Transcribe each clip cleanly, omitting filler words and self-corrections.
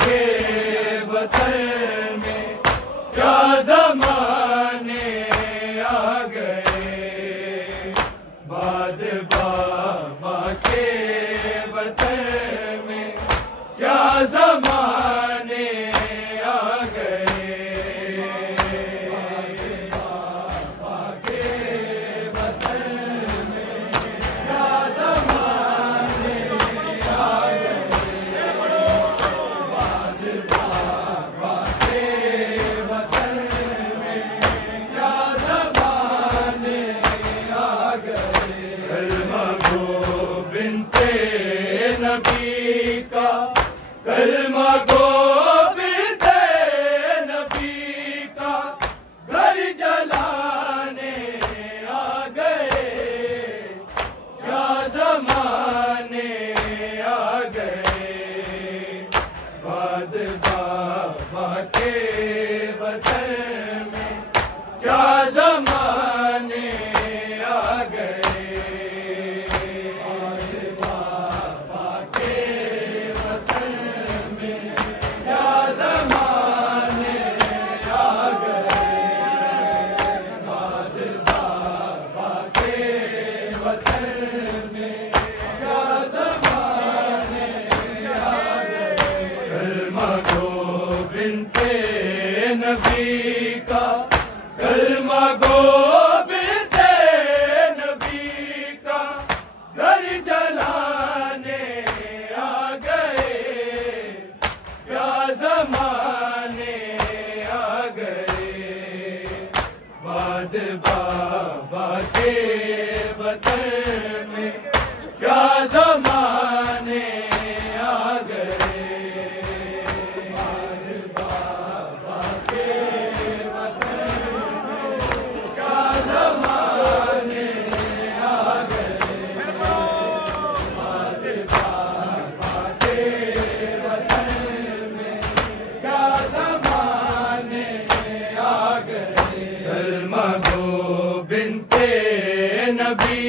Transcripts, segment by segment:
के वतन में क्या ज़माने आ गए। बाद बाबा के वतन में क्या ज़माने आ गए। बाबा के वतन में क्या ज़माने आ गए। बाद बाबा के वतन में क्या ज़माने आ गए। कलमा गो बिनते नबी का, कलमा गो बिनते नबी का घर जलाने आ गए। क्या ज़माने आ गए। बाद बाबा के वतन में क्या ज़माने आ गए। बाद बाबा के वतन में क्या ज़माने आ गए। बाद बाबा के वतन में क्या ज़माने आ गए। कलमा गो बिनते नबी का, कलमा गो बिनते नबी का घर जलाने आ गए। क्या ज़माने आ गए। बाद बाबा के वतन में क्या ज़माने आ गए। बाद बाबा के वतन में क्या ज़माने आ गए। बाद बाबा के वतन में क्या ज़माने आ गए। कलमा गो बिनते नबी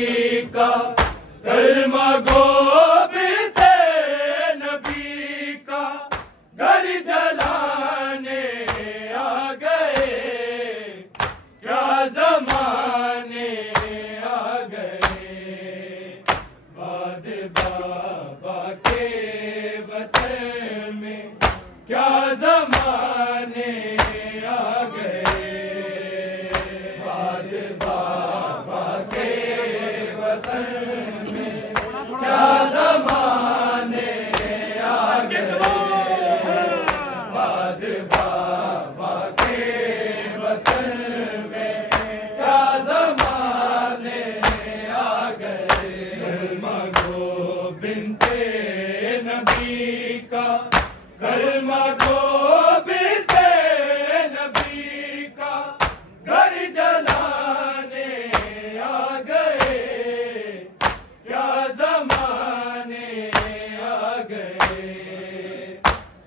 का, कलमा गो बिनते नबी का घर जलाने आ गए। क्या ज़माने आ गए। बाद बाबा के वतन में क्या ज़माने आ गए। बाद बाबा के वतन में क्या ज़माने आ गए। बाद बाबा के वतन में क्या ज़माने आ गए। कलमा गो बिनते नबी का, कलमा गो बिनते नबी का घर जलाने आ गए। क्या ज़माने आ गए।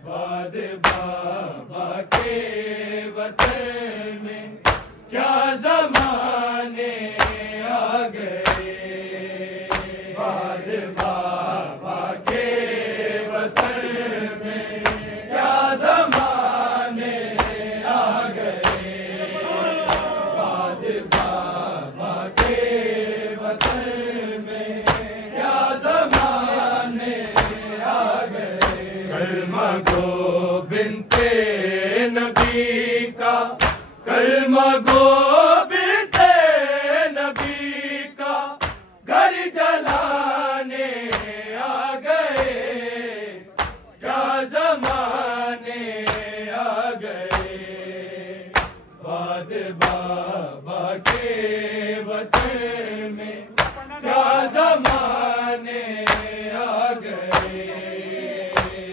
बाद बाबा के वतन में क्या ज़माने आ गए। बाद बाबा के वतन में क्या ज़माने आ गए। बाद बाबा के वतन में क्या ज़माने आ गए। कलमा गो बिनते नबी का, कलमा गो बिनते नबी का घर जलाने आ गए। क्या ज़माने आ गए। बाद बाबा के वतन में क्या ज़माने आ गए।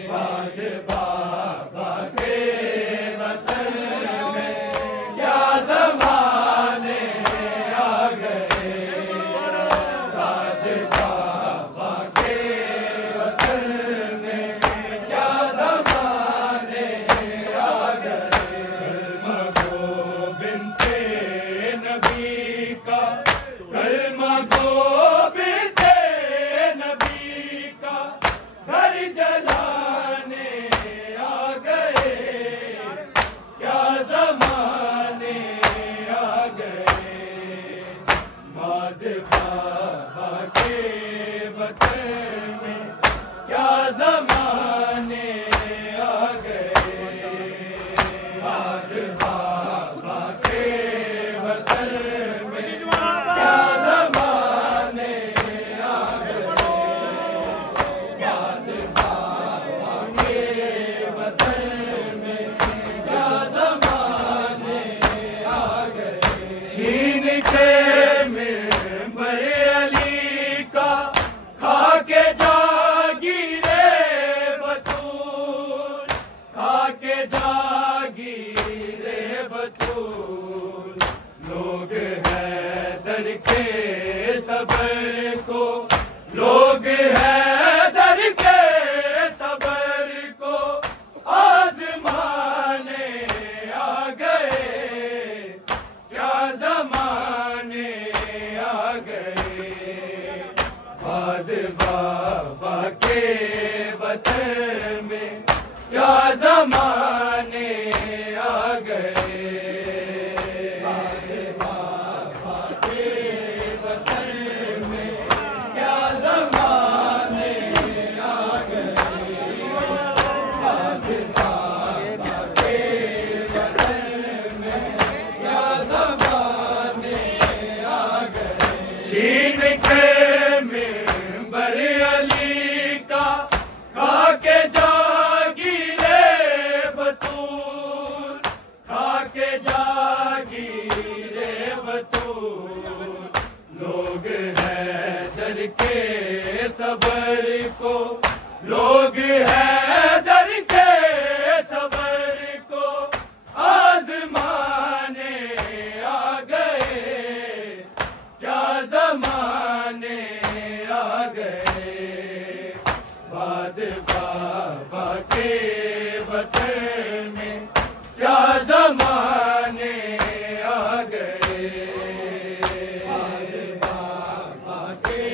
बाद बाबा के वतन में क्या ज़माने आ गए। बाद बाबा के वतन में क्या ज़माने आ गए। कलमा गो बिनते नबी का, कलमा गो बिनते नबी का घर जलाने वतन में क्या ज़माने आ गए। छीन के मिंबर अली का खा के जागीरे बतूल, खा के जागीरे बतूल। लोग हैदर के सबर को, लोग हैदर के सबर को आज़माने आ गए। क्या ज़माने आ गए। बाद बाबा के वतन में क्या ज़माने आ गए। छीन के मिंबर अली का खा के जागीरे बतूल, खा के जागीरे बतूल। लोग हैदर के सबर को, लोग हैदर के सबर को आज़माने आ गए। क्या ज़माने आ गए। बाद बाबा के वतन में क्या ज़माने आ गए। बाद बाबा के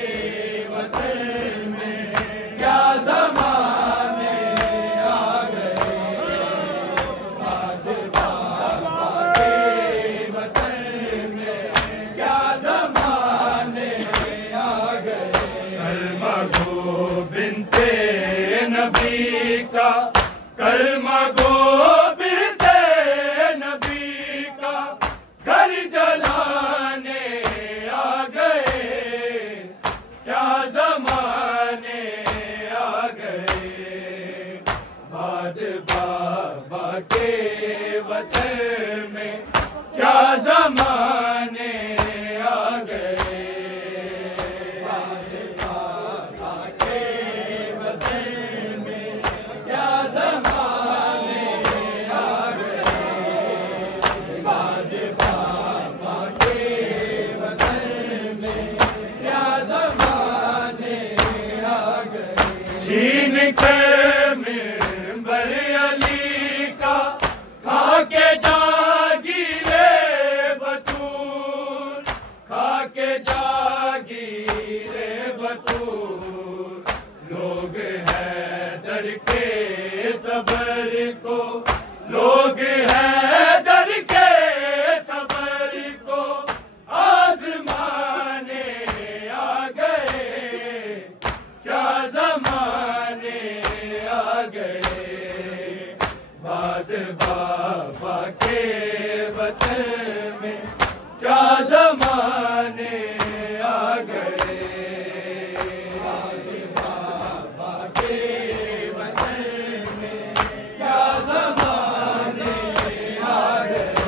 वतन में क्या ज़माने आ गए। बाद बाबा के वतन में क्या ज़माने आ गए। कलमा गो बिनते नबी का, कलमा गो बिनते नबी का घर जलाने आ गए। क्या ज़माने आ गए। बाद बाबा के वतन में क्या ज़माने आ गए। बाद बाबा के वतन में क्या ज़माने आ गए। बाद बाबा के वतन में क्या ज़माने आ गए। छीन के मिंबर अली का खा के जागीरे बतूल, खा के जागीरे बतूल। लोग हैदर के सबर को, लोग हैदर के सबर को आज़माने आ गए। क्या ज़माने आ गए। बाद बाबा के वतन में क्या ज़माने आ गए। बाद बाबा के वतन में क्या ज़माने आ गए।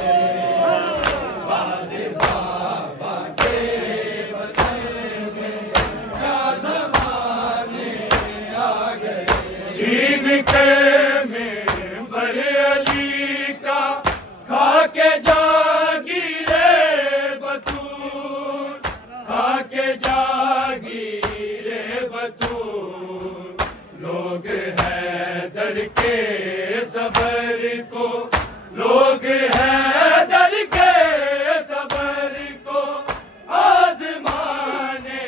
बाद बाबा के वतन में क्या ज़माने आ गए। छीन के मिंबर अली का खा के जागीरे बतूल, खा के जागीरे बतूल। लोग हैदर के सबर को, लोग हैदर के सबर को आज़माने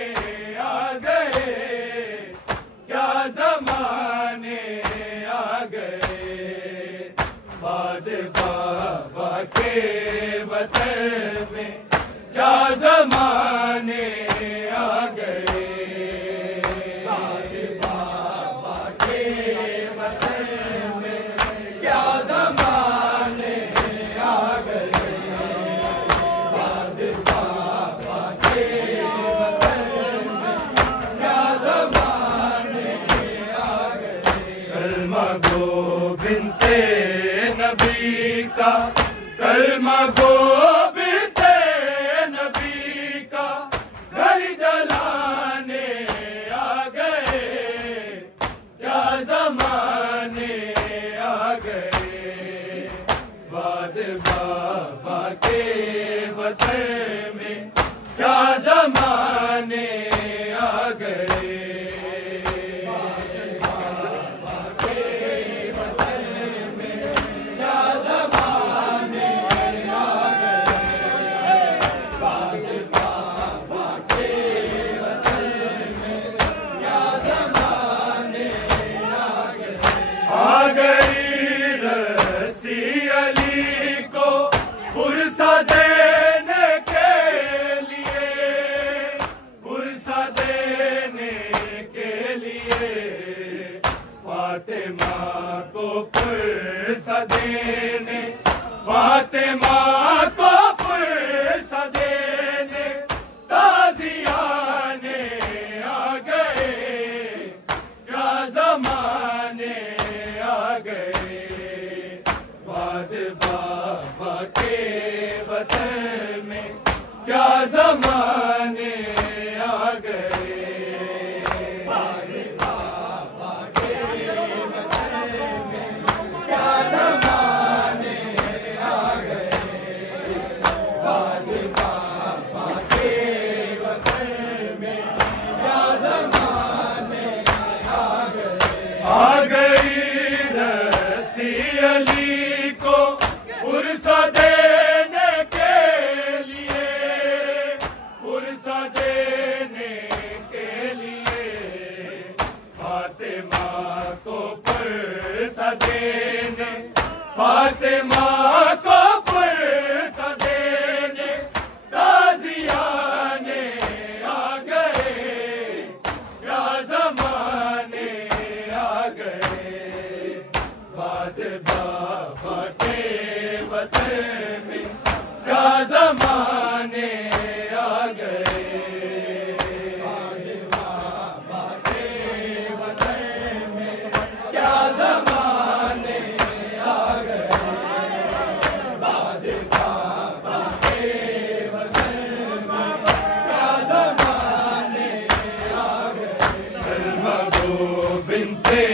आ गए। क्या ज़माने आ गए। बाद बाबा के वतन में क्या ज़माने आ गए। बाद बाबा के वतन में क्या ज़माने आ गए। बाद बाबा के वतन में क्या ज़माने आ गए। कलमा गो बिनते नबी का, कलमा गो बिनते नबी का, घर जलाने आ गए, क्या ज़माने आ गए। बाद बाबा के वतन में क्या ज़माने आ गए। फातिमा को पुरसा देने, फातिमा को पुरसा देने, ताज़ियाने आ गए, क्या ज़माने आ गए। बाद बाबा के वतन में क्या ज़माने आ गए। अली को पुरसा देने के लिए, पुरसा देने के लिए, फातिमा को पुरसा देने, फातिमा को पुरसा देने, ताज़ियाने आ गए, क्या ज़माने आ गए। बाद बाबा के वतन में क्या ज़माने आ गए। बाद बाबा के वतन में क्या ज़माने आ गए। बाद बाबा के वतन में क्या ज़माने आ गए। कलमा गो बिनते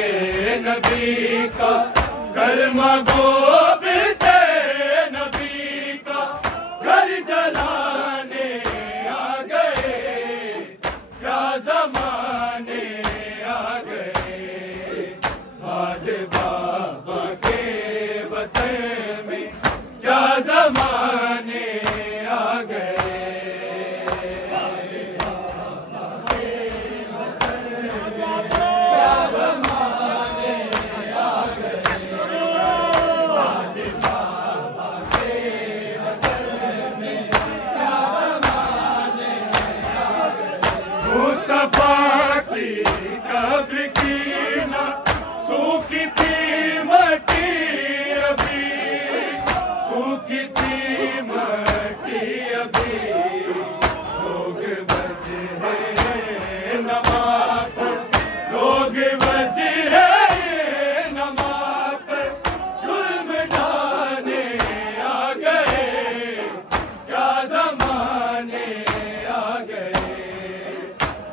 नबी का, कलमा गो बिनते नबी का, घर जलाने आ गए, क्या ज़माने आ गए। बाद बाबा के वतन में क्या ज़माने आ गए। मुस्तफा की कब्र की ना सूखी थी मट्टी अभी, सूखी थी मट्टी अभी। लोग बजे नमाज़, लोग बजे नमाज़, जुल्म ढाने आ गए, क्या ज़माने आ गए।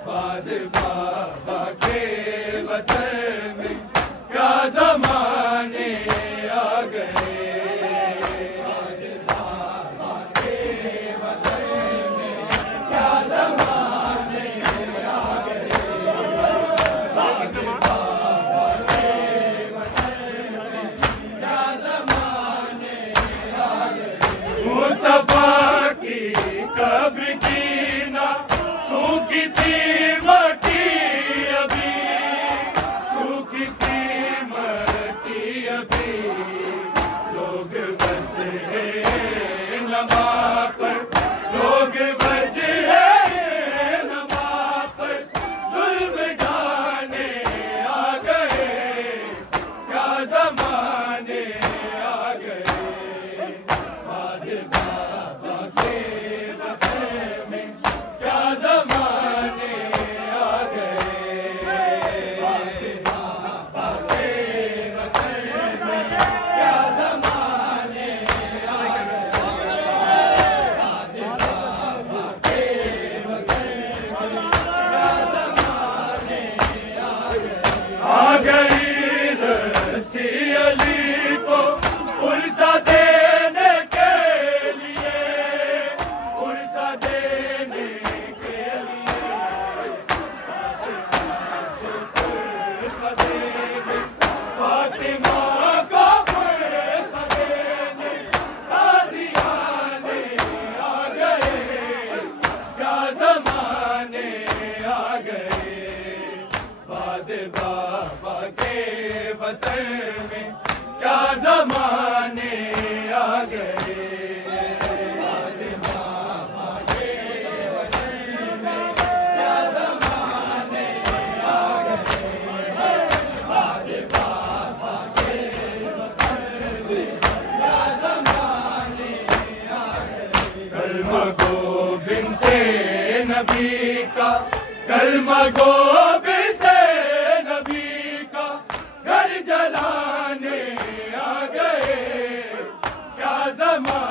बाद बाबा के वतन में क्या ज़माने आ गए। बाद बाबा के वतन में क्या ज़माने आ गए। बाद बाबा के वतन में क्या ज़माने आ गए। मुस्तफा की कब्र की ना सूखी थी मट्टी अभी, सूखी थी मट्टी अभी। लोग बजे नमाज़ पर, लोग बजे नमाज़ पर, जुल्म ढाने आ गए, क्या ज़माने आ गए। बाद बाबा के वतन में क्या ज़माने आ गए। बाद बाबा के वतन कलमा गो बिते नबी का घर जलाने आ गए, क्या ज़माने